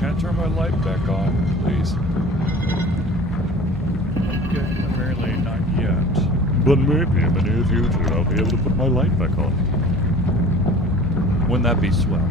can't turn my light back on, please? Okay, apparently not yet. But maybe in the near future I'll be able to put my light back on. Wouldn't that be swell?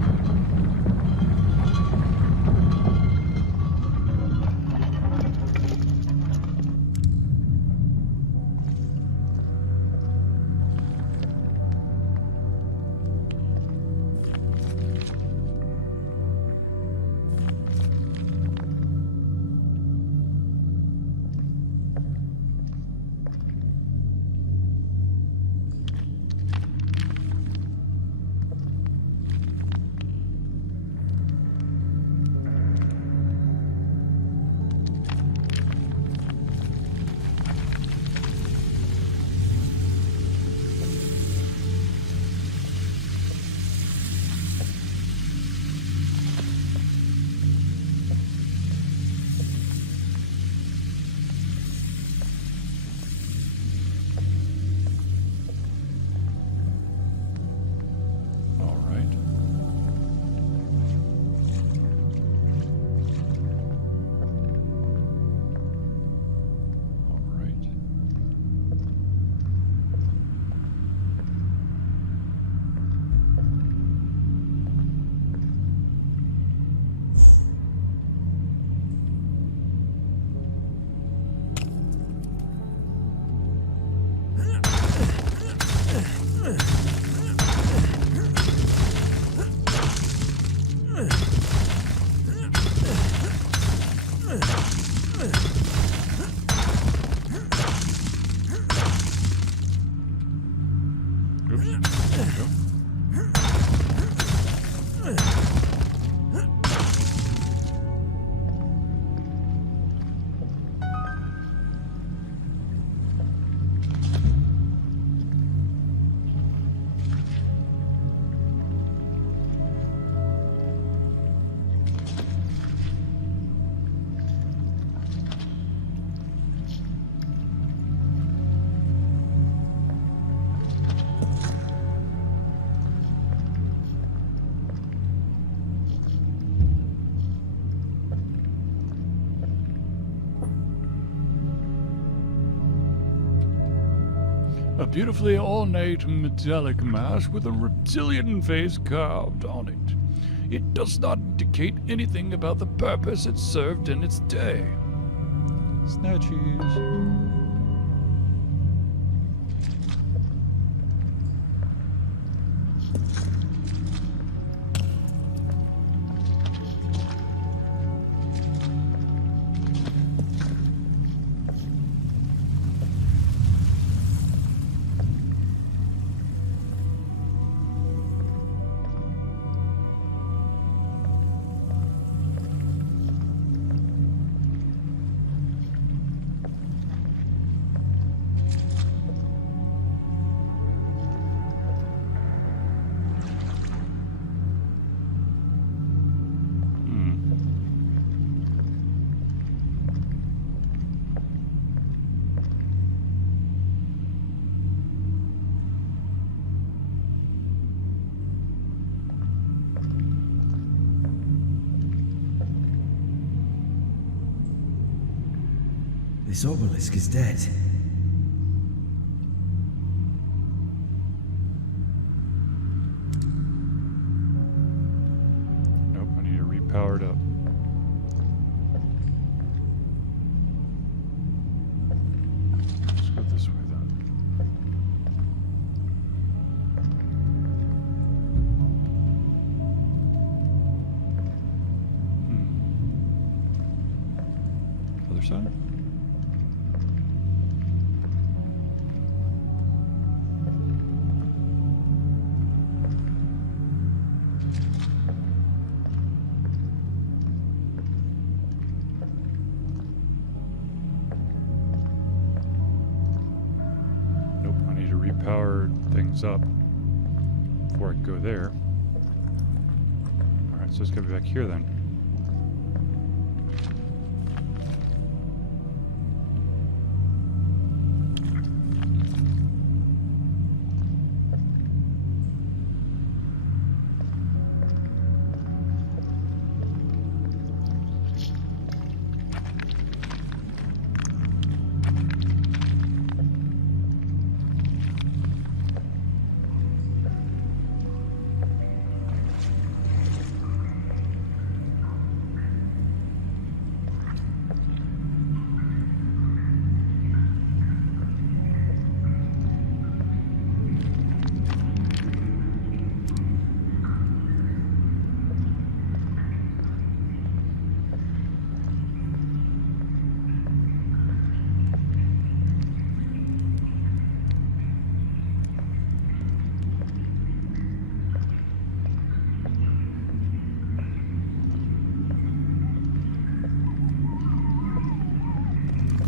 A beautifully ornate metallic mask with a reptilian face carved on it. It does not indicate anything about the purpose it served in its day. Snatchies. This obelisk is dead. Nope, I need to repower it up. Let's go this way then. Other side? Power things up before I can go there. Alright, so it's gonna be back here then.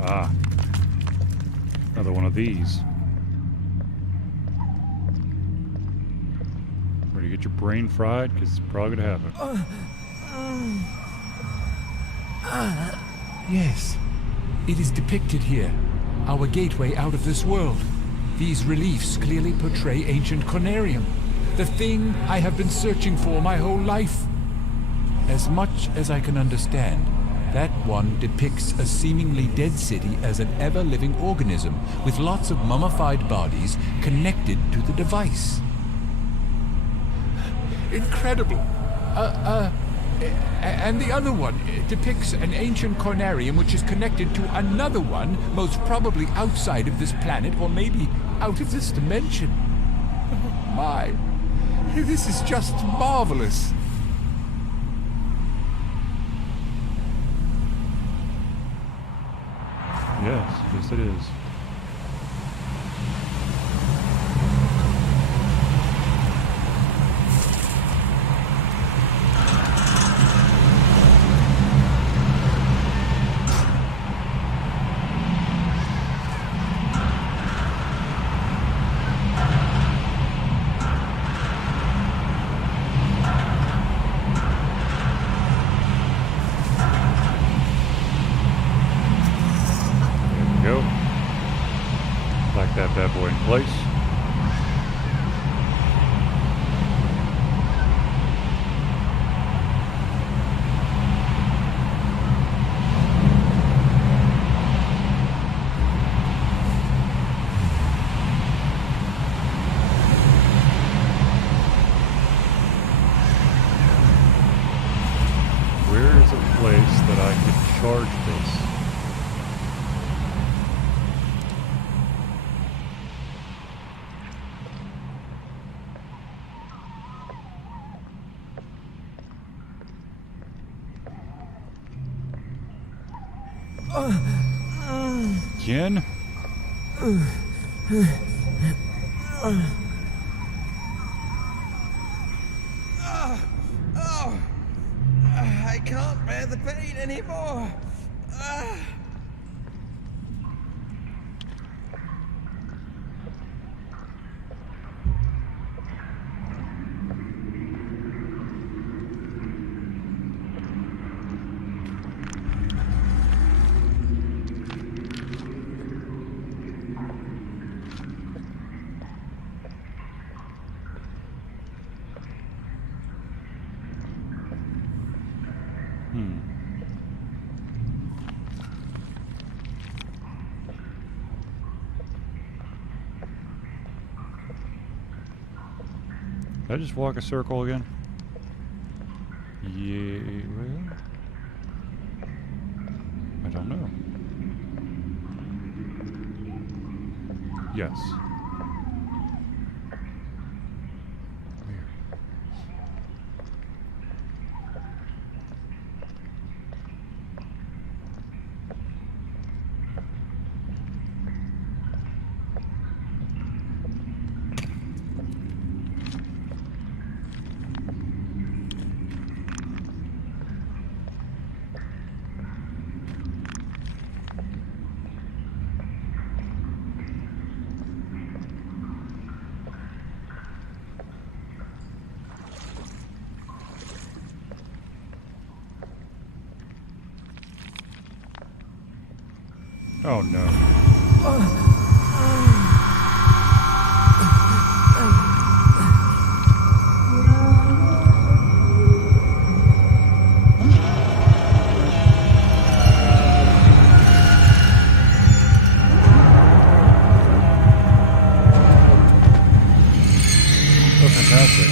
Ah. Another one of these. Ready to get your brain fried? Because it's probably going to happen. Yes. It is depicted here. Our gateway out of this world. These reliefs clearly portray ancient Conarium. The thing I have been searching for my whole life. As much as I can understand, that one depicts a seemingly dead city as an ever-living organism with lots of mummified bodies connected to the device. Incredible. And the other one depicts an ancient Conarium which is connected to another one, most probably outside of this planet or maybe out of this dimension. My, this is just marvelous. Yes, it is. That bad boy in place. Where is a place that I could charge this? Again? I can't bear the pain anymore. Did I just walk a circle again? Yeah, well, I don't know. Yes. Oh no. Oh, fantastic.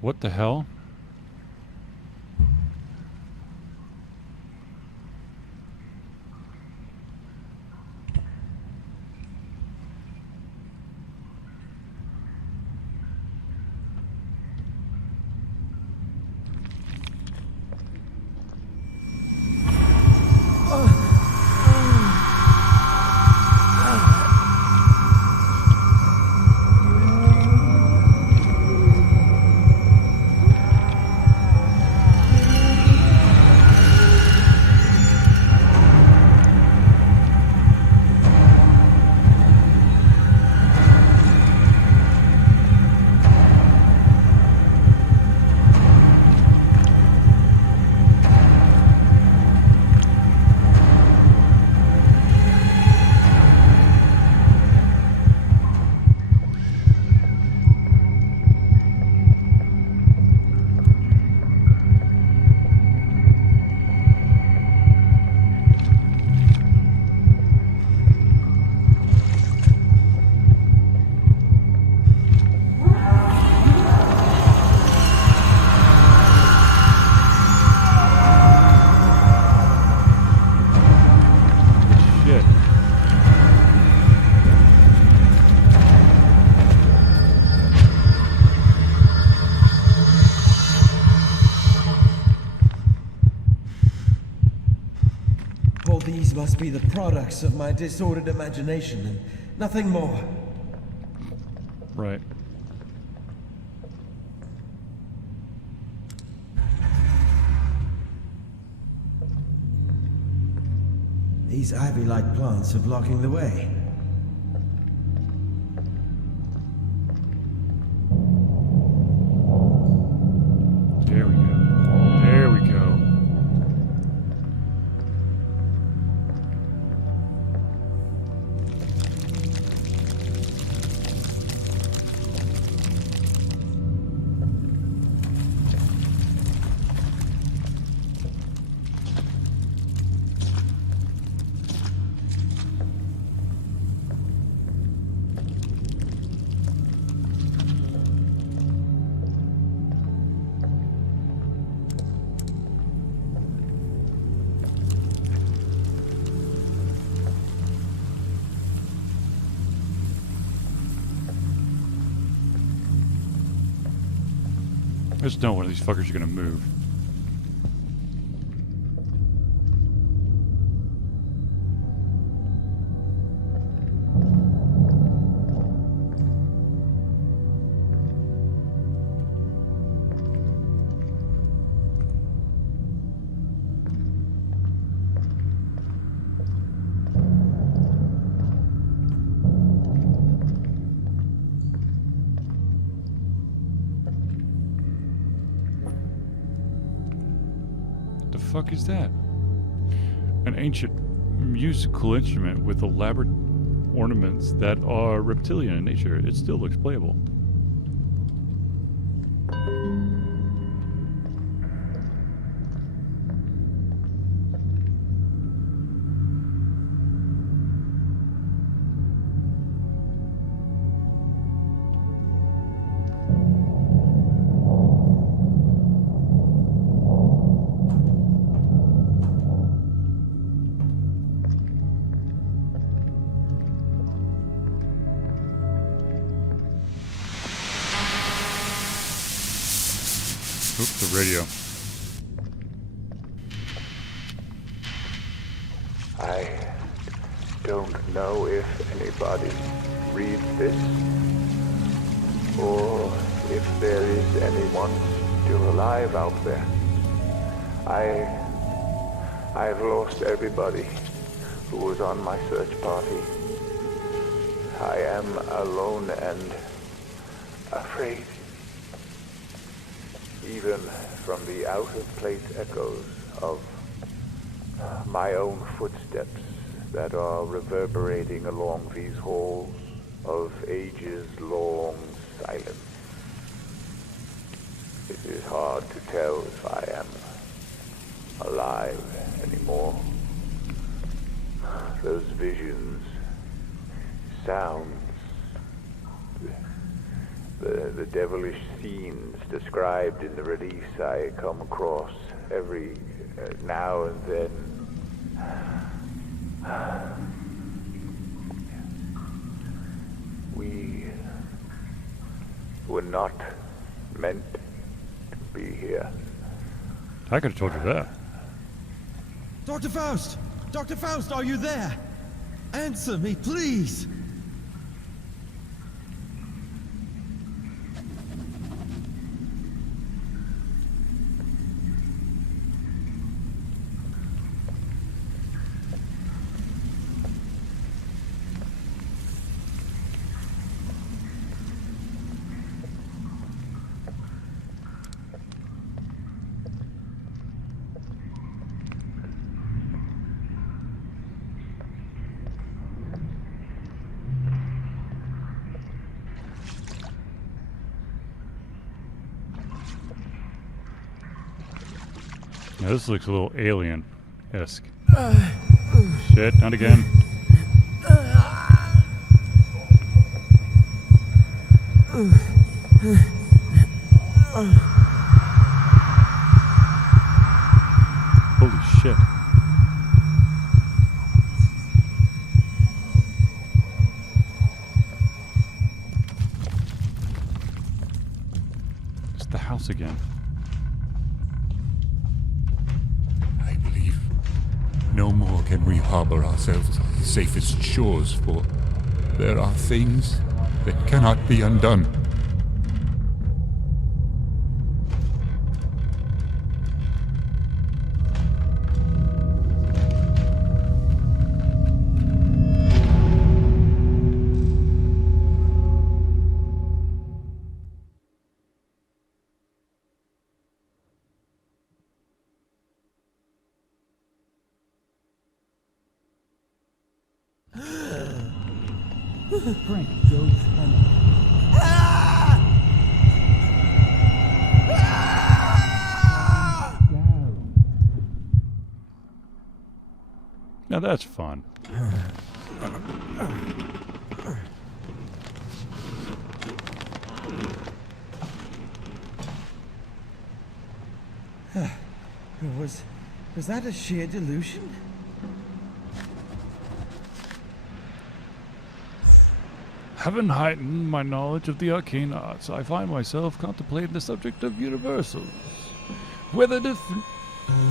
What the hell? must be the products of my disordered imagination and nothing more. Right. These ivy-like plants are blocking the way. There we go. There we go. I just know one of these fuckers are gonna move. Fuck is that? An ancient musical instrument with elaborate ornaments that are reptilian in nature. It still looks playable. Oops, the radio. I don't know if anybody reads this, or if there is anyone still alive out there. I've lost everybody who was on my search party. I am alone and afraid. Even from the out-of-place echoes of my own footsteps that are reverberating along these halls of ages-long silence. It is hard to tell if I am alive anymore. Those visions, sounds, the devilish scenes described in the release I come across every now and then. We were not meant to be here. I could have told you that. Dr. Faust! Dr. Faust, are you there? Answer me, please! Now this looks a little alien-esque. Shit, not again. Holy shit. It's the house again. No more can we harbor ourselves on the safest shores, for there are things that cannot be undone. Frank, Joe, Now that's fun. Was that a sheer delusion? Having heightened my knowledge of the arcane arts, I find myself contemplating the subject of universals. Whether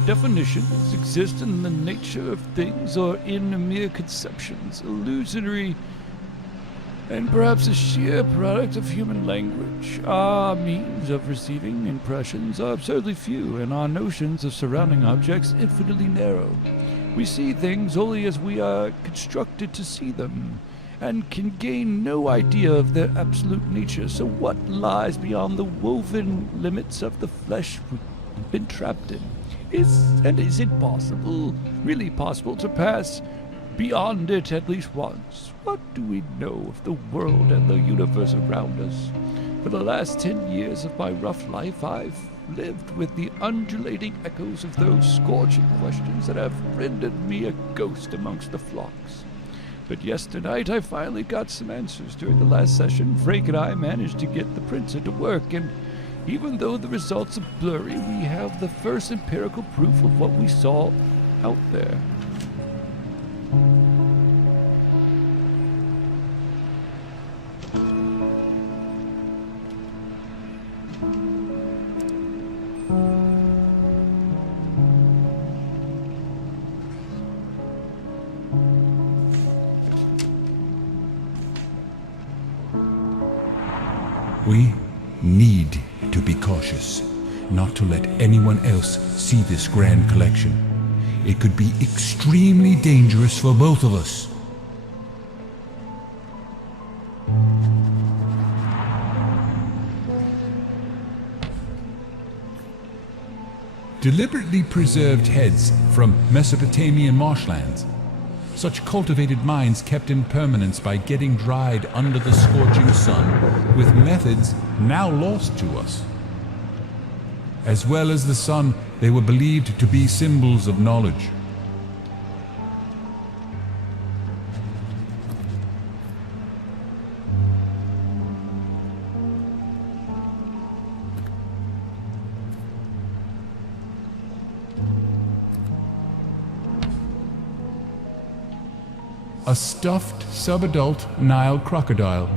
definitions exist in the nature of things or in mere conceptions, illusory, and perhaps a sheer product of human language. Our means of receiving impressions are absurdly few, and our notions of surrounding objects infinitely narrow. We see things only as we are constructed to see them, and can gain no idea of their absolute nature. So what lies beyond the woven limits of the flesh we've been trapped in? Is it possible, really possible, to pass beyond it at least once? What do we know of the world and the universe around us? For the last 10 years of my rough life, I've lived with the undulating echoes of those scorching questions that have rendered me a ghost amongst the flocks. But yesternight I finally got some answers. During the last session, Frank and I managed to get the printer to work, and even though the results are blurry, we have the first empirical proof of what we saw out there. We need to be cautious, not to let anyone else see this grand collection. It could be extremely dangerous for both of us. Deliberately preserved heads from Mesopotamian marshlands. Such cultivated minds kept in permanence by getting dried under the scorching sun, with methods now lost to us. As well as the sun, they were believed to be symbols of knowledge. A stuffed, subadult Nile crocodile,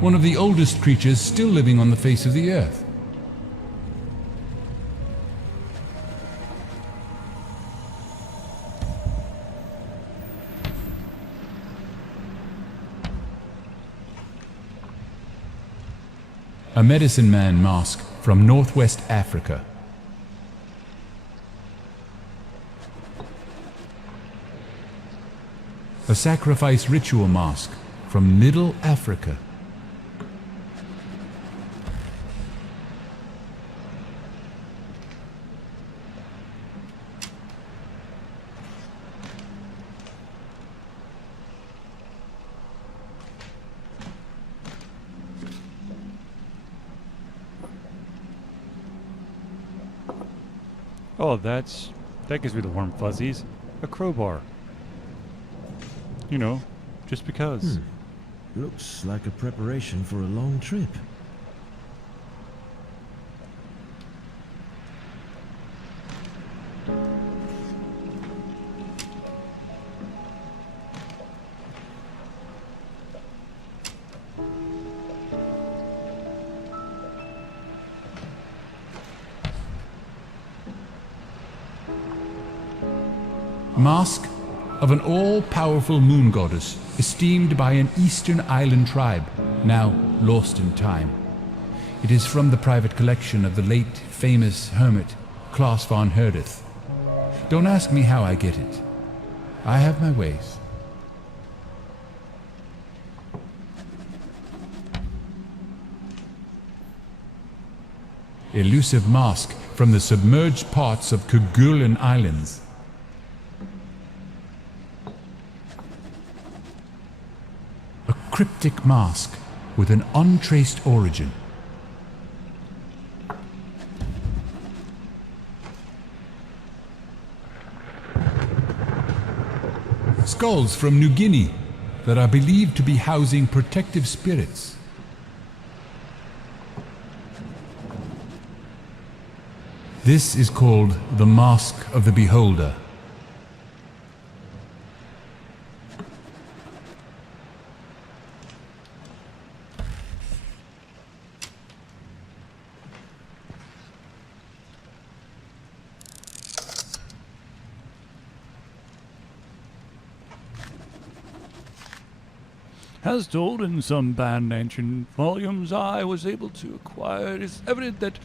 one of the oldest creatures still living on the face of the earth. A medicine man mask from Northwest Africa. A sacrifice ritual mask from Middle Africa. Oh, that gives me the warm fuzzies. A crowbar. You know, just because. Looks like a preparation for a long trip. Mask of an all-powerful moon goddess, esteemed by an eastern island tribe, now lost in time. It is from the private collection of the late famous hermit Klaus von Herdeth. Don't ask me how I get it. I have my ways. Elusive mask from the submerged parts of Kerguelen Islands. A cryptic mask with an untraced origin. Skulls from New Guinea that are believed to be housing protective spirits. This is called the Mask of the Beholder. As told in some banned ancient volumes I was able to acquire, it is evident that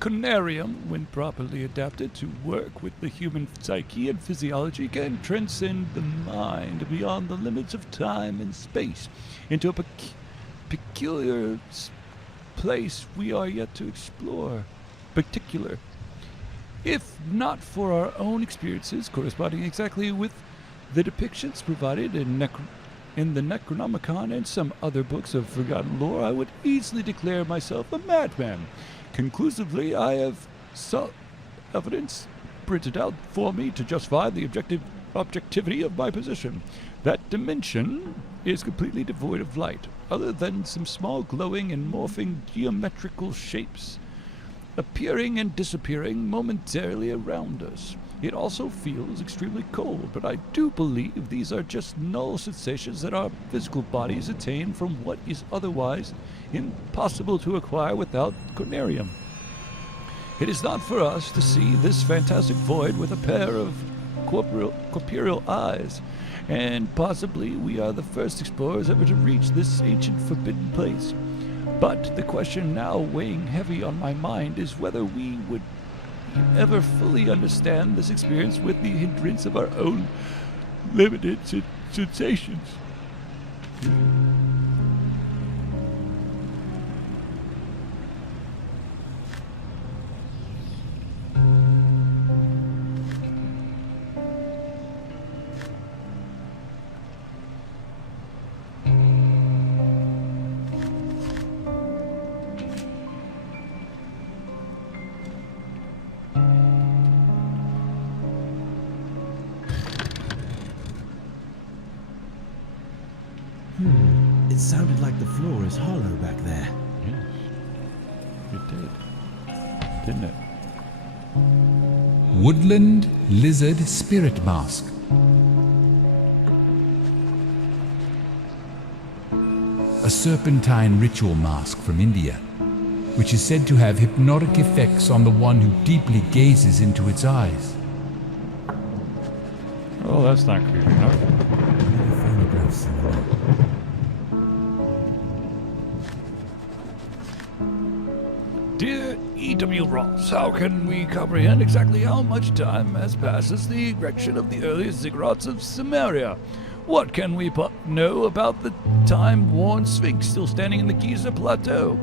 Conarium, when properly adapted to work with the human psyche and physiology, can transcend the mind beyond the limits of time and space into a peculiar place we are yet to explore. Particular. If not for our own experiences corresponding exactly with the depictions provided in the Necronomicon and some other books of forgotten lore, I would easily declare myself a madman. Conclusively, I have evidence printed out for me to justify the objectivity of my position. That dimension is completely devoid of light, other than some small glowing and morphing geometrical shapes, appearing and disappearing momentarily around us. It also feels extremely cold, but I do believe these are just null sensations that our physical bodies attain from what is otherwise impossible to acquire without Conarium. It is not for us to see this fantastic void with a pair of corporeal eyes, and possibly we are the first explorers ever to reach this ancient forbidden place. But the question now weighing heavy on my mind is whether we would ever fully understand this experience with the hindrance of our own limited sensations. It sounded like the floor is hollow back there. Yes, it did. Didn't it? Woodland Lizard Spirit Mask. A serpentine ritual mask from India, which is said to have hypnotic effects on the one who deeply gazes into its eyes. Oh, that's not creepy enough. Photographs in the room. Dear E.W. Ross, how can we comprehend exactly how much time has passed since the erection of the earliest ziggurats of Samaria? What can we know about the time-worn Sphinx still standing in the Giza Plateau?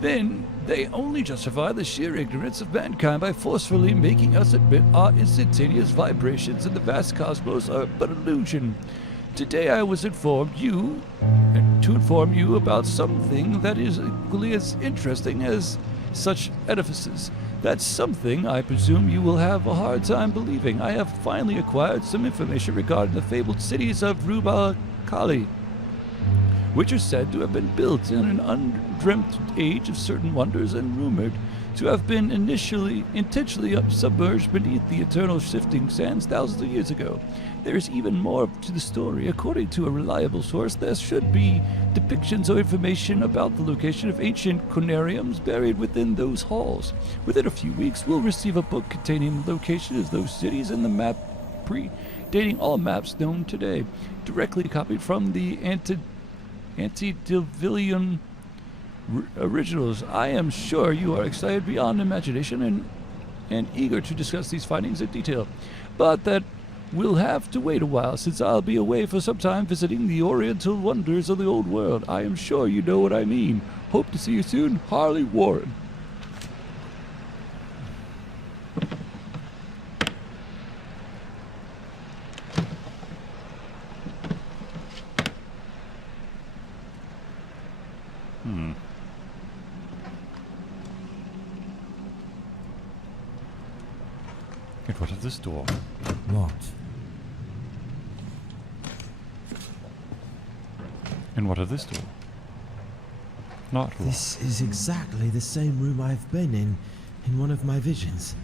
Then they only justify the sheer ignorance of mankind by forcefully making us admit our instantaneous vibrations in the vast cosmos are but illusion. Today I was to inform you about something that is equally as interesting as such edifices. That's something I presume you will have a hard time believing. I have finally acquired some information regarding the fabled cities of Rub Kali, which are said to have been built in an undreamt age of certain wonders and rumored to have been intentionally submerged beneath the eternal shifting sands thousands of years ago. There is even more to the story. According to a reliable source, there should be depictions or information about the location of ancient Conariums buried within those halls. Within a few weeks, we'll receive a book containing the location of those cities and the map dating all maps known today, directly copied from the antediluvian originals. I am sure you are excited beyond imagination and eager to discuss these findings in detail, but that will have to wait a while, since I'll be away for some time visiting the oriental wonders of the old world. I am sure you know what I mean. Hope to see you soon, Harley Warren. And what of this door? Locked. And what of this door? Not locked. This is exactly the same room I've been in one of my visions.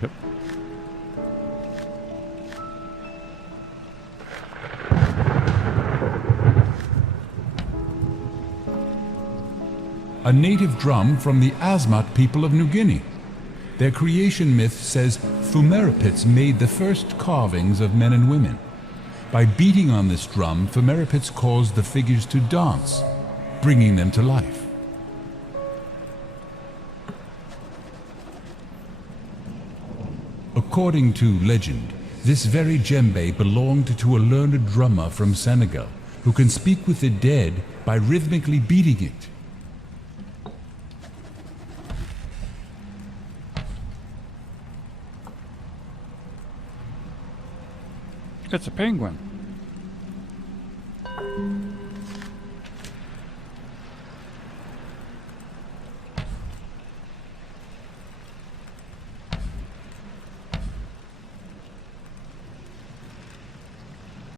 Yep. A native drum from the Asmat people of New Guinea. Their creation myth says Fumerapits made the first carvings of men and women. By beating on this drum, Fumerapits caused the figures to dance, bringing them to life. According to legend, this very djembe belonged to a learned drummer from Senegal who can speak with the dead by rhythmically beating it. It's a penguin.